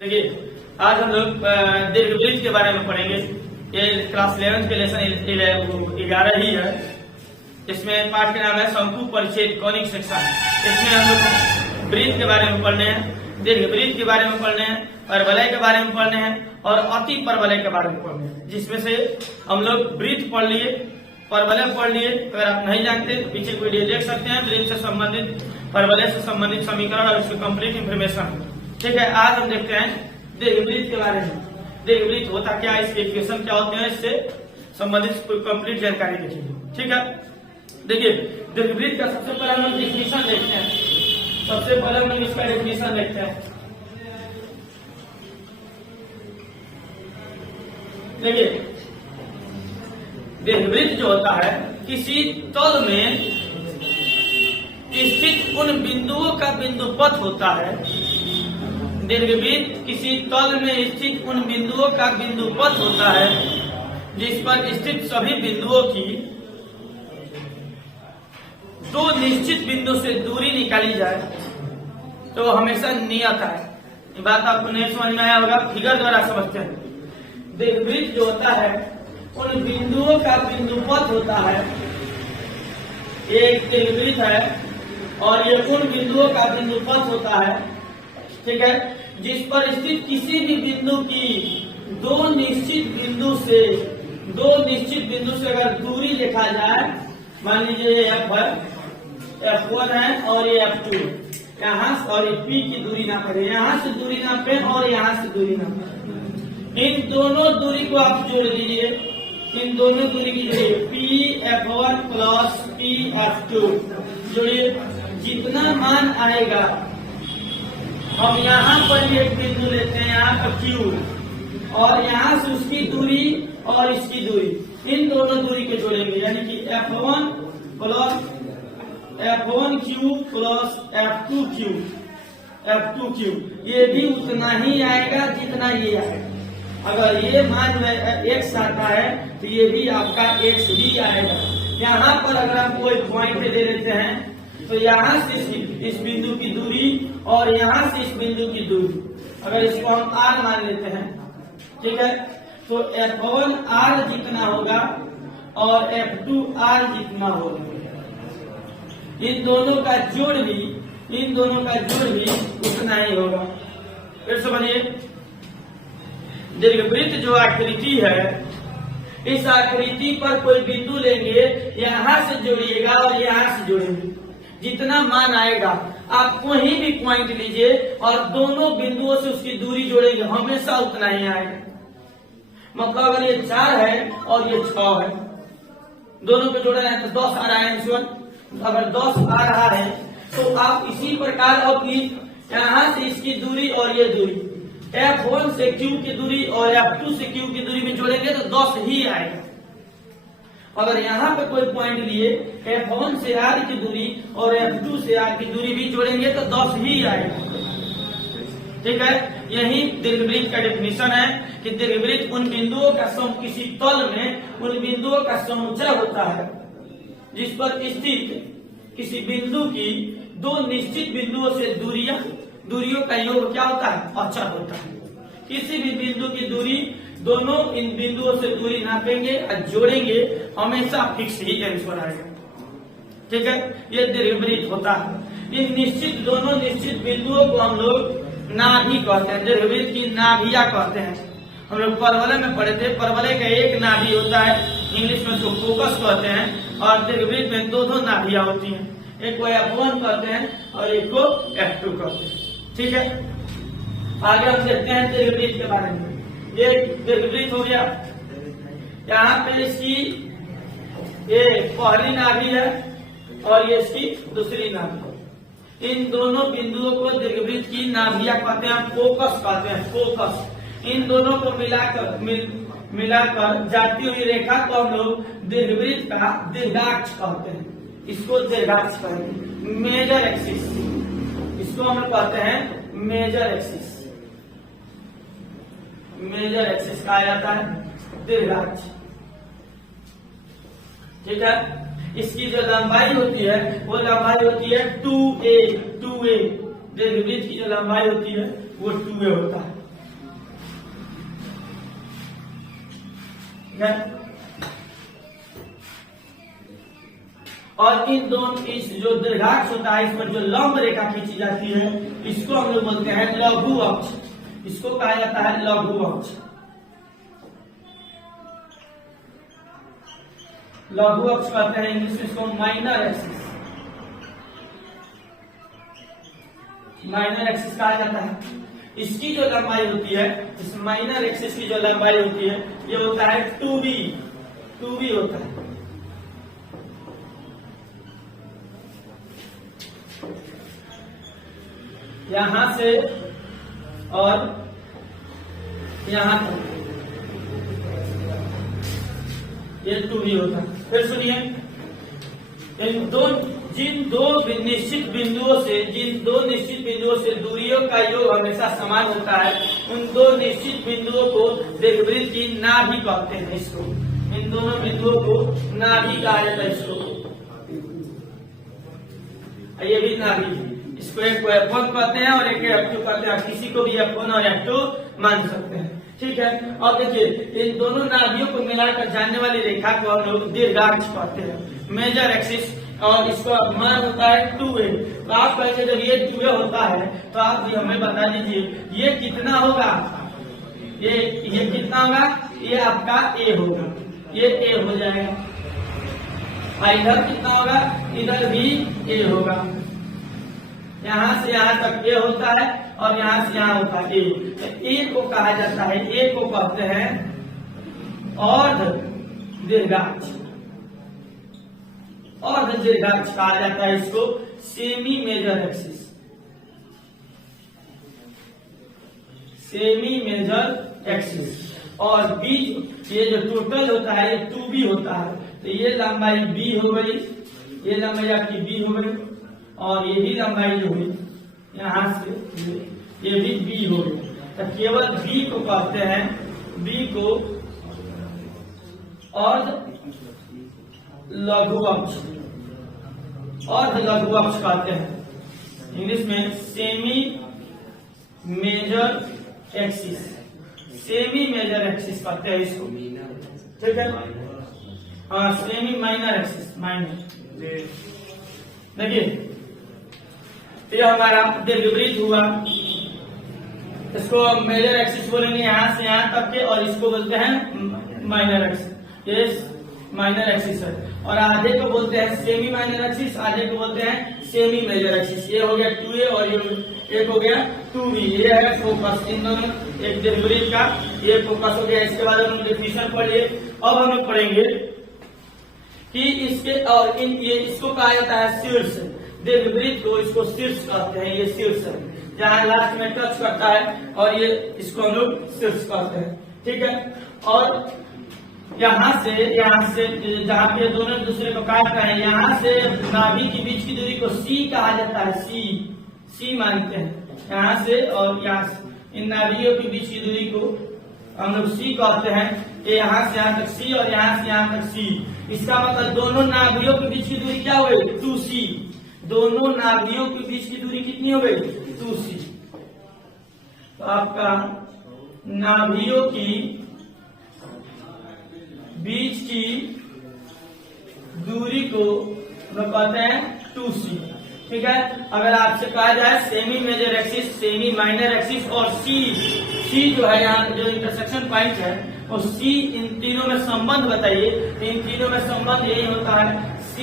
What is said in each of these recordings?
देखिए, आज हम लोग दीर्घवृत्त के बारे में पढ़ेंगे। ये क्लास 11 के लेसन 11 ही है। इसमें पाठ के नाम है शंकु परिच्छेद कॉनिक सेक्शन। इसमें हम लोग वृत्त के बारे में पढ़ने हैं, दीर्घवृत्त के बारे में पढ़ने हैं, परवलय के बारे में पढ़ने हैं और अति परवलय के बारे में पढ़ने हैं। जिसमें से हम लोग वृत्त पढ़ लिए, परवलय पढ़ लिए। अगर आप नहीं जानते तो पीछे वीडियो देख सकते हैं, वृत्त से संबंधित, परवलय से संबंधित समीकरण और उसकी कंप्लीट इन्फॉर्मेशन। ठीक है, आज हम देखते हैं दीर्घवृत्त के बारे में। दीर्घवृत्त होता क्या है, इसके इक्वेशन क्या होते हैं, इससे संबंधित कोई कंप्लीट जानकारी देखिए। ठीक है, देखिए दीर्घवृत्त का सबसे पहले हम डेफिनेशन देखते हैं। सबसे पहले हम इसका डेफिनेशन देखते हैं। देखिए दीर्घवृत्त जो होता है, किसी तल में स्थित उन बिंदुओं का बिंदुपथ होता है। दीर्घवृत्त किसी तल में स्थित उन बिंदुओं का बिंदुपथ होता है जिस पर स्थित सभी बिंदुओं की दो निश्चित बिंदु से दूरी निकाली जाए तो हमेशा नियत है। ये बात आपको नहीं समझ में आया होगा, फिगर द्वारा समझते हैं। दीर्घवृत्त जो होता है उन बिंदुओं का बिंदुपथ होता है। एक दीर्घवृत्त है और ये उन बिंदुओं का बिंदुपथ होता है, ठीक है, जिस पर स्थित किसी भी बिंदु की दो निश्चित बिंदु से अगर दूरी लिखा जाए, मान लीजिए ये F1 है और ये F2, यहाँ और ये P की दूरी नापे, यहाँ से दूरी नापे और यहाँ से दूरी नापे। इन दोनों दूरी को आप जोड़ दीजिए, इन दोनों दूरी की जोड़िए, PF1 प्लस PF2 जोड़िए। जितना मान आएगा, हम यहाँ पर एक बिंदु लेते हैं, यहाँ पर Q, और यहाँ से उसकी दूरी और इसकी दूरी, इन दोनों दूरी के जोड़ेंगे, यानी कि F1 Q प्लस F2Q, ये भी उतना ही आएगा जितना ये आएगा। अगर ये मान x आता है तो ये भी आपका x ही आएगा। यहाँ पर अगर आप कोई पॉइंट दे देते हैं तो यहाँ से इस बिंदु की दूरी और यहाँ से इस बिंदु की दूरी, अगर इसको हम r मान लेते हैं, ठीक है, तो F1 r जितना होगा और F2 r जितना होगा, इन दोनों का जोड़ भी उतना ही होगा। फिर समझिए, दीर्घवृत्त जो आकृति है, इस आकृति पर कोई बिंदु लेंगे, यहाँ से जोड़िएगा और यहाँ से जोड़ेंगे, जितना मान आएगा आप कहीं भी पॉइंट लीजिए और दोनों बिंदुओं से उसकी दूरी जोड़ेंगे, हमेशा उतना ही आएगा। मतलब अगर ये 4 है और ये 6 है, दोनों को जोड़ा है तो 10 आ रहा है आंसर। अगर 10 आ रहा है तो आप इसी प्रकार अपनी यहाँ से इसकी दूरी और ये दूरी, F1 से Q की दूरी और F2 से Q की दूरी में जोड़ेंगे तो 10 ही आएगा। अगर यहाँ पे कोई पॉइंट लिए, F1 से R की दूरी और F2 से R की दूरी भी जोड़ेंगे तो 10 ही आएगा। ठीक है, यही दीर्घवृत्त का डेफिनेशन है कि दीर्घवृत्त उन बिंदुओं का किसी तल में उन बिंदुओं का समुच्चय होता है जिस पर स्थित किसी बिंदु की दो निश्चित बिंदुओं से दूरियों का योग क्या होता है, अचर होता है। किसी भी बिंदु की दूरी, दोनों इन बिंदुओं से दूरी नापेंगे और जोड़ेंगे, हमेशा फिक्स ही आंसर आएगा। ठीक है, ये दीर्घवृत्त होता है। इन दोनों निश्चित बिंदुओं को हम लोग नाभि कहते हैं, दीर्घवृत्त की नाभिया कहते हैं। हम लोग परवलय में पढ़े थे, परवलय का एक नाभि होता है, इंग्लिश में उसको फोकस कहते हैं, और दीर्घवृत्त में दो नाभियां होती हैं, एक को F1 कहते हैं और एक को F2 कहते हैं। ठीक है, आगे हम देखते हैं दीर्घवृत्त के बारे में। ये दीर्घवृत्त हो गया, यहाँ पे इसकी ये पहली नाभि है और ये इसकी दूसरी नाभि। इन दोनों बिंदुओं को दीर्घवृत्त की नाभिया कहते हैं, फोकस कहते हैं, फोकस। इन दोनों को मिलाकर जाती हुई रेखा को हम लोग दीर्घवृत्त का दीर्घाक्ष कहते हैं। इसको दीर्घाक्ष कहते हैं, मेजर एक्सिस। इसको हम लोग कहते हैं मेजर एक्सिस। मेजर एक्सिस कहा जाता है दीर्घाक्ष। ठीक है, इसकी जो लंबाई होती है वो लंबाई होती है 2a। दीर्घवृत्त की जो लंबाई होती है वो 2a होता है। और इन दोनों इस जो दीर्घाक्ष होता है, इस पर जो लंब रेखा खींची जाती है, इसको हम लोग बोलते हैं लघु अक्ष। इसको कहा जाता है लघु अक्ष। लघु अक्ष कहते हैं इंग्लिश में इसको माइनर एक्सिस। माइनर एक्सिस कहा जाता है। इसकी जो लंबाई होती है, इस माइनर एक्सिस की जो लंबाई होती है, ये होता है 2b होता है। यहां से और यहां तक ये 2b होता है। फिर सुनिए, जिन दो निश्चित बिंदुओं से दूरियों का योग हमेशा समान होता है, उन दो निश्चित बिंदुओं को दीर्घवृत्त की नाभि कहते हैं। इसको, इन दोनों बिंदुओं को नाभि कहा जाता है। इसको, ये भी नाभि, इसको एक को F1 कहते हैं और एक F2 कहते हैं। किसी को भी F1 और F2 मान सकते हैं, ठीक है। और देखिए, इन दोनों नाभियों को मिलाकर जाने वाली रेखा को हम लोग दीर्घाक्ष कहते हैं, मेजर एक्सिस। और इसका मान होता है 2a। तो आप कहेंगे जब ये 2a होता है तो आप भी हमें बता दीजिए ये कितना होगा। ये कितना होगा? ये आपका a होगा, ये a हो जाएगा। इधर कितना होगा? इधर भी a होगा। यहाँ से यहाँ तक a होता है और यहाँ से यहाँ होता है a। a को कहा जाता है, a को कहते हैं अर्ध दीर्घाक्ष। अर्ध दीर्घाक्ष कहा जाता है इसको, semi major axis. Semi major axis. और बीच ये जो टोटल होता है ये 2b होता है। तो ये लंबाई b हो गई, ये लंबाई आपकी b हो गई, और ये भी लंबाई जो हुई यहां से ये भी b हो गई। तो केवल b को कहते हैं, b को अर्ध लघु अक्ष, अर्ध लघु अक्ष कहते हैं। इंग्लिश में semi major axis, semi major axis कहते हैं इसको, ठीक है। हाँ, सेमी माइनर एक्सिस, माइनर। देखिए, ये हमारा दीर्घवृत्त हुआ, इसको मेजर एक्सिस बोलेंगे यहाँ से यहाँ तक के, और इसको बोलते हैं माइनर एक्सिस। ये माइनर एक्सिस है। और आधे को बोलते हैं सेमी माइनर एक्सिस, आधे को बोलते हैं सेमी मेजर एक्सिस। ये हो गया 2a और ये एक हो गया 2b। ये है फोकस, इन दोनों एक दीर्घवृत्त का ये फोकस हो गया। इसके बाद हम डेफिनेशन पढ़िए। अब हम लोग पढ़ेंगे कि इसके और इन ये इसको कहा जाता है शीर्ष। दीर्घवृत्त को इसको शीर्ष कहते हैं, ये शीर्ष है जहाँ लास्ट में टच करता है, और ये इसको हम लोग शीर्ष कहते हैं, ठीक है। और यहाँ से जहाँ पे दोनों दूसरे को काट रहे हैं, यहाँ से नाभि के बीच की दूरी को C कहा जाता है। C मानते हैं। यहाँ से और यहाँ से इन नाभियों के बीच की दूरी को हम लोग C कहते हैं। यहाँ से यहाँ तक C और यहाँ से यहाँ तक C। इसका मतलब दोनों नाभियों के बीच की दूरी क्या हो गई? 2C। दोनों नाभियों के बीच की दूरी कितनी हो गई? 2C। तो आपका नाभियों की बीच की दूरी को हम कहते हैं 2C, ठीक है। अगर आपसे कहा जाए semi major axis, semi minor axis और C जो है यहाँ जो इंटरसेक्शन पॉइंट है, और C, इन तीनों में संबंध बताइए। इन तीनों में संबंध यही होता है, C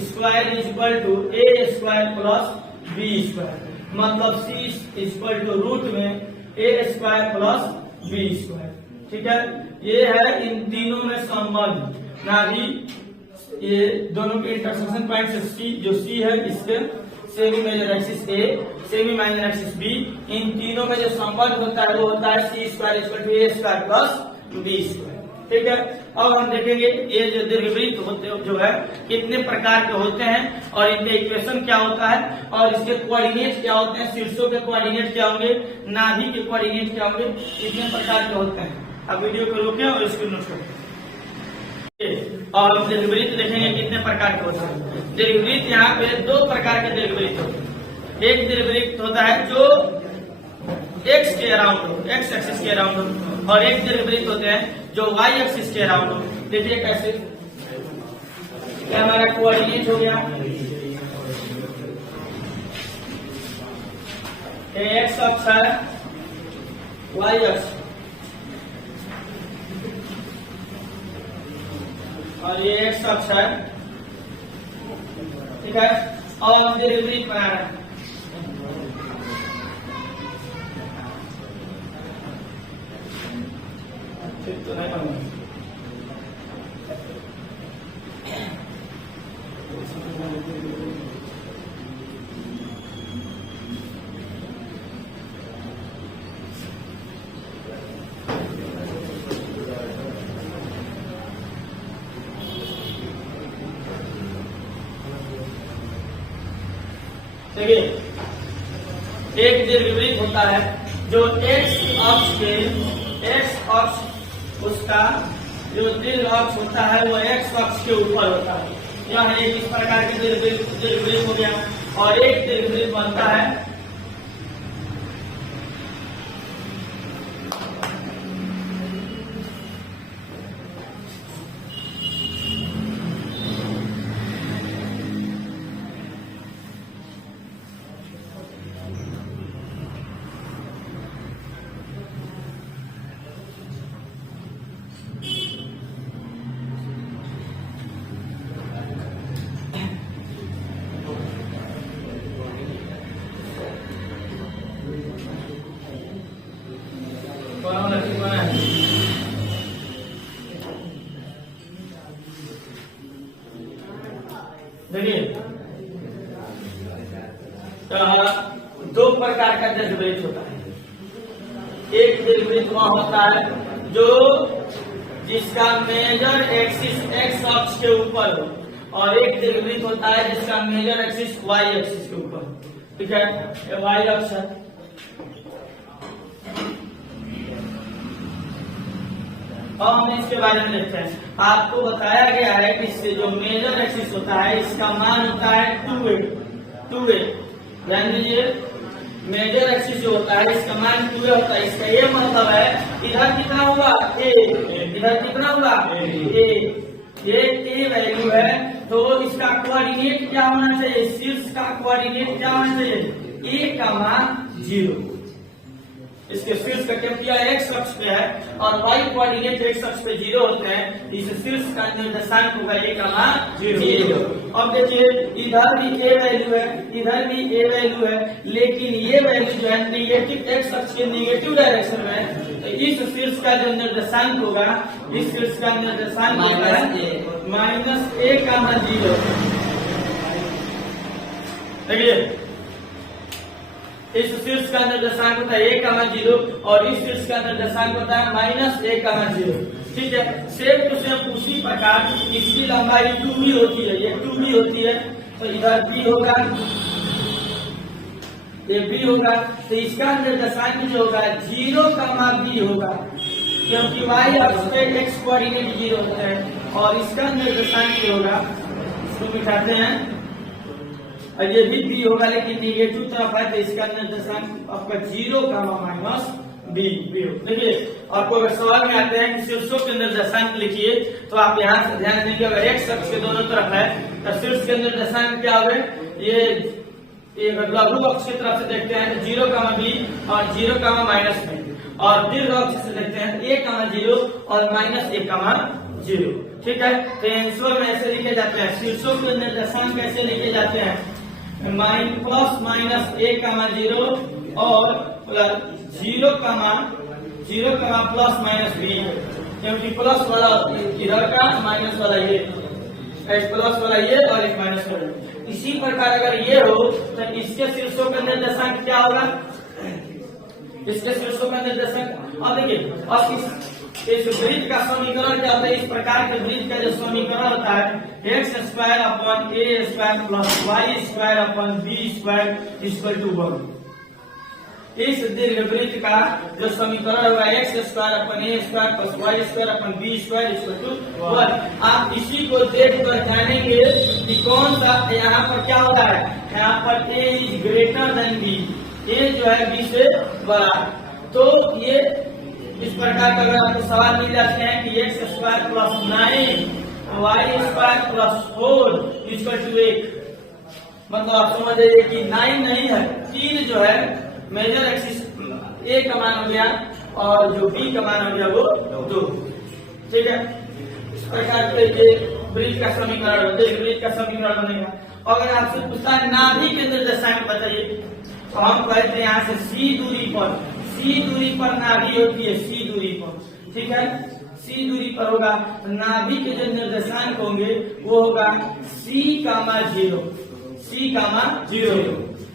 square is equal to A square plus B square. मतलब C is equal to root में A square plus B square, ठीक है। ये है इन तीनों में संबंध। नाभि ये दोनों के इंटरसेक्शन पॉइंट से C, जो C है इसके semi major axis A, semi minor axis B, इन तीनों में जो संबंध होता है वो होता है C square equal to A square plus B square, ठीक है। अब हम देखेंगे ये जो दीर्घवृत्त होते जो है कितने प्रकार के होते हैं, और इनके इक्वेशन क्या होता है, और इसके कोऑर्डिनेट क्या होते हैं, शीर्षों के कोऑर्डिनेट क्या होंगे, नाभि के कोऑर्डिनेट क्या होंगे, कितने प्रकार के होते हैं। अब वीडियो को रोकें और इसको नोट करें। और हम दीर्घवृत्त देखेंगे कितने प्रकार के होते हैं। दीर्घवृत्त यहाँ पे 2 प्रकार के दीर्घवृत्त होते हैं। एक दीर्घवृत्त होता है जो एक्स के अराउंड हो, एक्स एक्सिस के अराउंड हो, और एक दीर्घवृत्त होते हैं जो वाई एक्सिस के अराउंड हो। देखिए कैसे, क्या हमारा कोऑर्डिनेट हो गया, एक्स अक्ष है, वाई अक्ष, और ये एक्स अक्ष है, ठीक है, और हम दीर्घवृत्त बना रहे हैं। ठीक तो नहीं बना, देखिए एक दीर्घवृत्त होता है जो एक्स अक्ष उसका जो दीर्घ अक्ष होता है वो एक्स अक्ष के ऊपर होता है। यहाँ एक इस प्रकार के दीर्घवृत्त हो गया, और एक दीर्घवृत्त बनता है देखिए दो प्रकार का दीर्घवृत्त होता है। एक दीर्घवृत्त वह होता है जो जिसका मेजर एक्सिस एक्स अक्ष के ऊपर हो, और एक दीर्घवृत्त होता है जिसका मेजर एक्सिस वाई एक्सिस के ऊपर। ठीक है, ये वाई अक्ष है, और हम इसके बारे में देखते हैं। आपको बताया गया है कि इससे जो मेजर एक्सिस होता है इसका मान होता है 2a, यानी ये मेजर एक्सिस जो होता है इसका मान 2a होता है। इसका ये मतलब है इधर कितना हुआ a, इधर कितना हुआ a, ये a वैल्यू है, तो इसका कोऑर्डिनेट क्या होना चाहिए, शीर्ष का कोऑर्डिनेट क्या होना चाहिए, a का मान 0। इसके शीर्ष का कैपिटल एक्स अक्ष पे है और वाई कोऑर्डिनेट एक्स अक्ष पे 0 होते हैं, इस शीर्ष का निर्देशांक होगा a का मान 0। अब देखिए इधर भी a वैल्यू है, इधर भी a वैल्यू है, लेकिन ये वैल्यू जो है नेगेटिव एक्स अक्ष के नेगेटिव डायरेक्शन में है, तो इस शीर्ष का जो निर्देशांक होगा, इस शीर्ष का निर्देशांक होगा -a का मान 0। देखिए इस शीर्ष का निर्देशांक होता है a का मान 0 और इस शीर्ष का निर्देशांक होता है -a का मान 0। ठीक है, सेम टू सेम उसी प्रकार इसकी लंबाई 2b होती है, ये 2b होती है, तो इधर b होगा, ये b होगा, तो इसका निर्देशांक जो होगा 0 का मान b होगा, क्योंकि y अक्ष पे x कोऑर्डिनेट 0 होता है, और इसका निर्देशांक जो होगा इसको बिठाते हैं, और ये भी b होगा लेकिन निगेटिव तरफ है, तो इसका निर्देशांक आपका 0 का -b हो। देखिए आपको अगर सवाल में आते हैं कि शीर्षों के निर्देशांक लिखिए, तो आप यहाँ से ध्यान देंगे अगर x अक्ष के दोनों तरफ है तो शीर्ष के निर्देशांक क्या होंगे, ये लघु अक्ष की तरफ से देखते हैं तो 0 का b और 0 का -b, और दीर्घ अक्ष से देखते हैं a का 0 और -a का 0। ठीक है, तो आंसर में ऐसे लिखे जाते हैं, शीर्षों के निर्देशांक कैसे लिखे जाते हैं, ±a का मान 0 और 0 का मान ±b, क्योंकि प्लस वाला इधर का माइनस वाला ये, एक प्लस वाला ये और एक माइनस वाला। इसी प्रकार अगर ये हो तो इसके शीर्षों का निर्देशांक क्या होगा, इसके शीर्षों का निर्देशांक। अब देखिए अब इस वृत्त का समीकरण क्या होता है, इस प्रकार के वृत्त का जो समीकरण होता है x² upon a² plus y² upon b² equal to 1। इस दीर्घवृत्त का जो समीकरण होगा x² upon a² plus y² upon b² equal to 1। आप इसी को देख कर जानेंगे कि कौन सा यहाँ पर क्या होता है, यहाँ पर a is greater then b, ए जो है बी से बड़ा। तो ये इस प्रकार का अगर आपको सवाल मिल जाते हैं कि x square plus 9 y square plus 4 equal to 8, मतलब आप समझ जाइए कि 9 नहीं है, 3 जो है मेजर एक्सिस ए का मान हो गया और जो बी का मान हो गया वो 2। ठीक है, इस प्रकार से ये वृत्त का समीकरण होता है, वृत्त का समीकरण बनेगा। अगर आपसे पूछता है नाभि के निर्देशांक बताइए, तो हम कहते हैं यहाँ से सी दूरी पर नाभि होती है, सी दूरी पर। ठीक है, सी दूरी पर होगा नाभि के जो निर्देशांक होंगे वो होगा सी कामा 0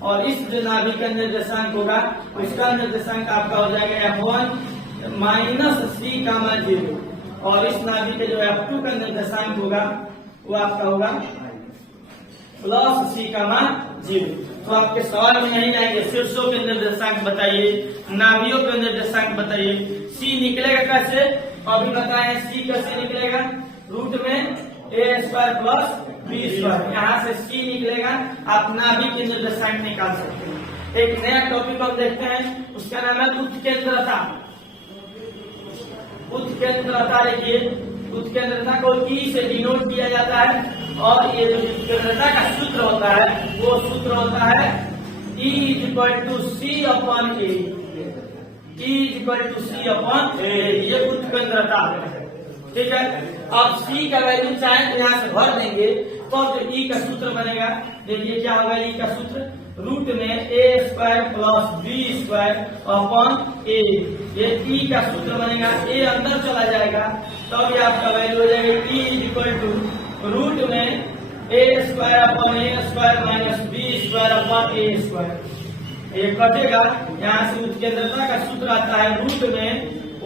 और इस जो नाभि का निर्देशांक होगा उसका निर्देशांक आपका हो जाएगा F1 माइनस सी कामा 0 और इस नाभि के जो F2 का निर्देशांक होगा वो आपका होगा प्लस सी कामा 0। तो आपके सवाल में यही आएंगे शीर्षों के निर्देशांक बताइए, नाभियों के निर्देशांक बताइए। सी निकलेगा कैसे, अभी बताएं सी कैसे निकलेगा, रूट में A square plus B square, यहाँ से सी निकलेगा, आप नाभि के निर्देशांक निकाल सकते हैं। एक नया टॉपिक हम देखते हैं, उसका नाम है उत्केंद्रता। उत्केंद्रता देखिए, उत्केंद्रता को ई से डिनोट किया जाता है और ये जो उत्केंद्रता का सूत्र होता है वो सूत्र होता है E = C/A। E = C/A, ये उत्केंद्रता है। ठीक है, अब C का वैल्यू चाहे तो यहाँ से भर देंगे तो जो E का सूत्र बनेगा, देखिए क्या होगा E का सूत्र, रूट में A square plus B square upon A, ये E का सूत्र बनेगा। ए अंदर चला जाएगा तब ये आपका वैल्यू हो जाएगा E = रूट में A square upon A square minus B square upon A square. ये कटेगा, यहाँ से उत्केंद्रता का सूत्र आता है रूट में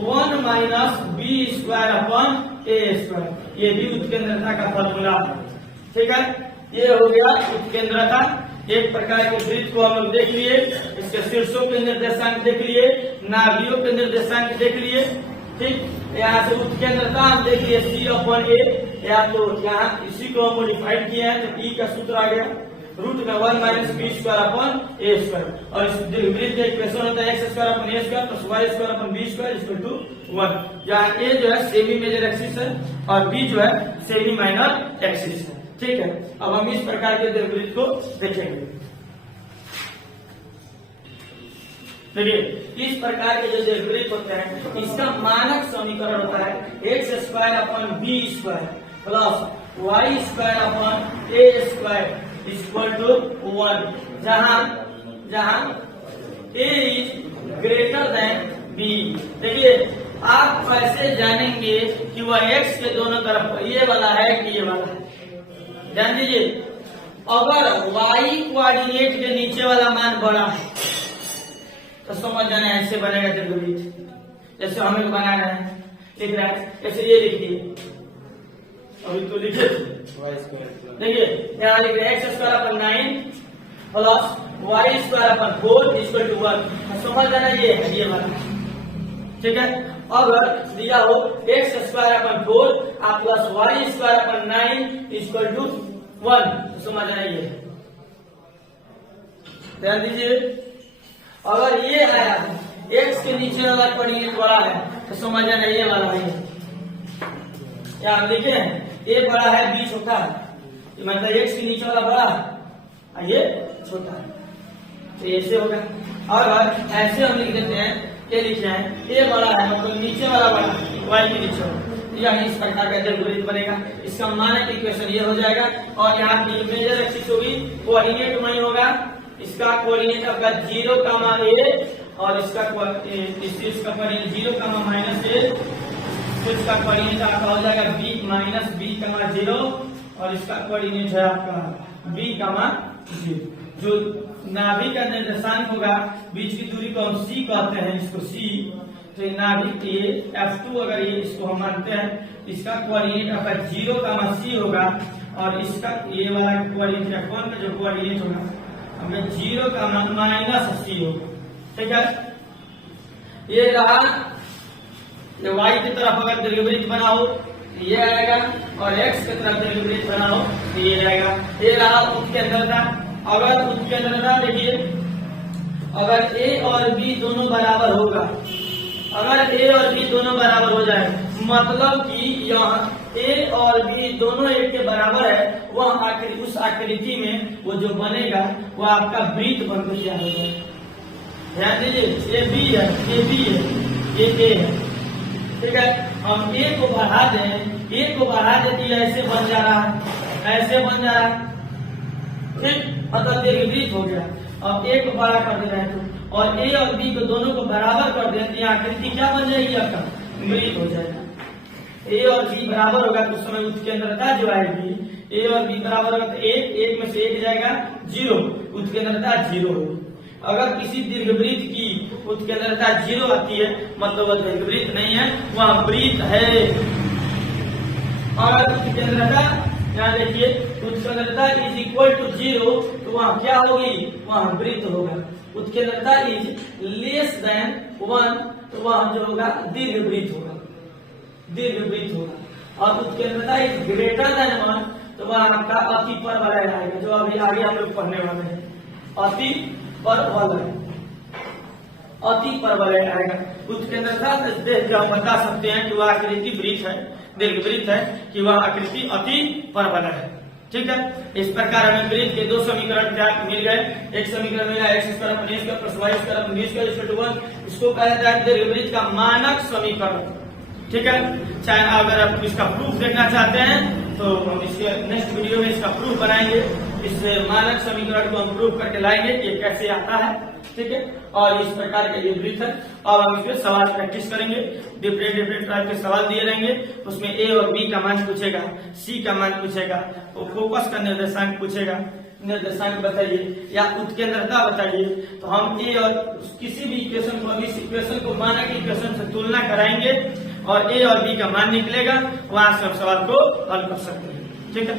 1 माइनस बी स्क्वायर अपॉन ए स्क्वायर, ये भी उत्केंद्रता का फॉर्मूला है। ठीक है, ये हो गया उत्केंद्रता। एक प्रकार के वृत्त को हम लोग देख लिए, इसके शीर्षों के निर्देशांक देख लिए, नाभियों के निर्देशांक देख लिए। ठीक, यहाँ से उत्केंद्रता हम देख लिए C/A, या तो यहाँ इसी को हम मॉडिफाइड किए हैं तो E का सूत्र आ गया रूट में 1 माइनस बी स्क्वायर अपॉन ए स्क्वायर, और इस वृत्त का इक्वेशन होता है x square upon A square plus y square upon b square equal to 1, जहाँ ए जो है सेमी मेजर एक्सिस है और बी जो है सेमी माइनर एक्सिस है। ठीक है, अब हम इस प्रकार के दीर्घवृत्त को देखेंगे। देखिए, इस प्रकार के जो दीर्घवृत्त होते हैं इसका मानक समीकरण होता है x square upon b square plus y square upon A square equal to 1, जहां a is greater than b. देखिए, आप कैसे जानेंगे कि वह एक्स के दोनों तरफ ये वाला है कि ये वाला है, ध्यान दीजिए। अगर y कोऑर्डिनेट के नीचे वाला मान बड़ा है तो समझ जाना ऐसे बनेगा दीर्घवृत्त, जैसे हम लोग बना रहे हैं, लिख रहे हैं, जैसे ये लिखिए, अभी तो लिखिए, देखिए यहाँ लिख रहे हैं x square upon 9 plus y square upon 4 equal to 1, समझ जाना ये है ये वाला। ठीक है, अगर दिया हो एक्स स्क्वायर अपॉन 4 आप plus y square upon 9 equal to 1, समझ जाना ये, ध्यान दीजिए। अगर ये आया एक्स के नीचे वाला कोऑर्डिनेट बड़ा है तो समझ जाना ये वाला है, क्या हम लिखे हैं ए बड़ा है बी छोटा है, मतलब एक्स के नीचे वाला बड़ा है ये छोटा है, तो ऐसे होगा। अगर ऐसे हम लिख देते हैं, ये लिख रहे हैं ए बड़ा है मतलब नीचे वाला बड़ा वाई के नीचे वाला, यह इस प्रकार का दीर्घवृत्त बनेगा। इसका मानक इक्वेशन ये हो जाएगा और यहाँ की मेजर एक्सिस होगी, कोऑर्डिनेट वही होगा, इसका कोऑर्डिनेट आपका 0, a और इसका कोऑर्डिनेट 0, -a, तो इसका कोऑर्डिनेट आपका हो जाएगा b माइनस b, 0 और इसका कोऑर्डिनेट है आपका b, 0। जो नाभि का निर्देशांक होगा, बीच की दूरी को हम c कहते हैं, इसको c, तो ये नाभि ये F2 अगर ये इसको हम मानते हैं, इसका कोऑर्डिनेट आपका 0, c होगा और इसका ये वाला कोऑर्डिनेट F1 का जो कोऑर्डिनेट होगा हमें 0, -c होगा। ठीक है, ये रहा, ये y की तरफ अगर दीर्घवृत्त बना हो तो ये आएगा और x की तरफ दीर्घवृत्त बना हो तो ये आएगा। ये रहा उत्केंद्रता। अगर उत्केंद्रता देखिए अगर ए और बी दोनों बराबर होगा, अगर ए और बी दोनों बराबर हो जाए, मतलब कि यहाँ ए और बी दोनों एक के बराबर है, वह उस आकृति में वो जो बनेगा वो आपका वृत्त बनकर तैयार हो जाएगा। ध्यान दीजिए, ये बी है, ये बी है, ये ए है, ठीक है। हम ए को बढ़ा दें, ए को बढ़ा देती है, ऐसे बन जा रहा है, ऐसे बन जा रहा है, ठीक, मतलब दीर्घवृत्त हो गया। अब ए को बड़ा कर दे रहे हैं तो, और ए और बी को दोनों को बराबर कर दें तो आकृति क्या बन जाएगी आपका, वृत्त हो जाएगा। ए और बी बराबर होगा तो उस समय उत्केंद्रता जो आएगी, ए और बी बराबर होगा तो एक में से एक जाएगा 0, उत्केंद्रता 0 होगी। अगर किसी दीर्घवृत्त की उत्केंद्रता 0 आती है, मतलब वह दीर्घवृत्त नहीं है, वह वृत्त है। अगर उत्केंद्रता, यहाँ देखिए, उत्केंद्रता इज इक्वल टू 0 तो वहाँ क्या होगी, वहाँ वृत्त होगा। उत्केंद्रता इज लेस देन 1 तो वहाँ जो होगा दीर्घवृत्त होगा, दीर्घवृत्त होगा। और उत्केंद्रता इज ग्रेटर देन 1 तो वह आपका अति परवलय आएगा, जो अभी आगे हम लोग पढ़ने वाले हैं। अति परवलय, अति परवलय आएगा। उत्केंद्रता देख के हम बता सकते हैं कि वह आकृति वृत्त है, दीर्घवृत्त है, कि वह आकृति अति परवलय है, ठीक है। इस प्रकार हमें वृत्त के 2 समीकरण क्या मिल गए। एक समीकरण मिला x square upon a square plus y square upon b square equal to 1। इसको कहा जाता है दीर्घवृत्त का मानक समीकरण, ठीक है। चाहे अगर आप इसका प्रूफ देखना चाहते हैं तो हम इसके नेक्स्ट वीडियो में इसका प्रूफ बनाएंगे। इस मानक समीकरण को हम प्रूफ करके लाएंगे ये कैसे आता है, ठीक है। और इस प्रकार का ये वृत्त है। और हम इसमें सवाल प्रैक्टिस करेंगे, डिफरेंट टाइप के सवाल दिए रहेंगे, उसमें ए और बी का मान पूछेगा, सी का मान पूछेगा, तो फोकस का निर्देशांक पूछेगा, निर्देशांक बताइए या उत्केंद्रता बताइए। तो हम ए और किसी भी इक्वेशन को, इस इक्वेशन को मानक इक्वेशन से तुलना कराएंगे और ए और बी का मान निकलेगा, वहां से हम सवाल को हल कर सकते हैं, ठीक है।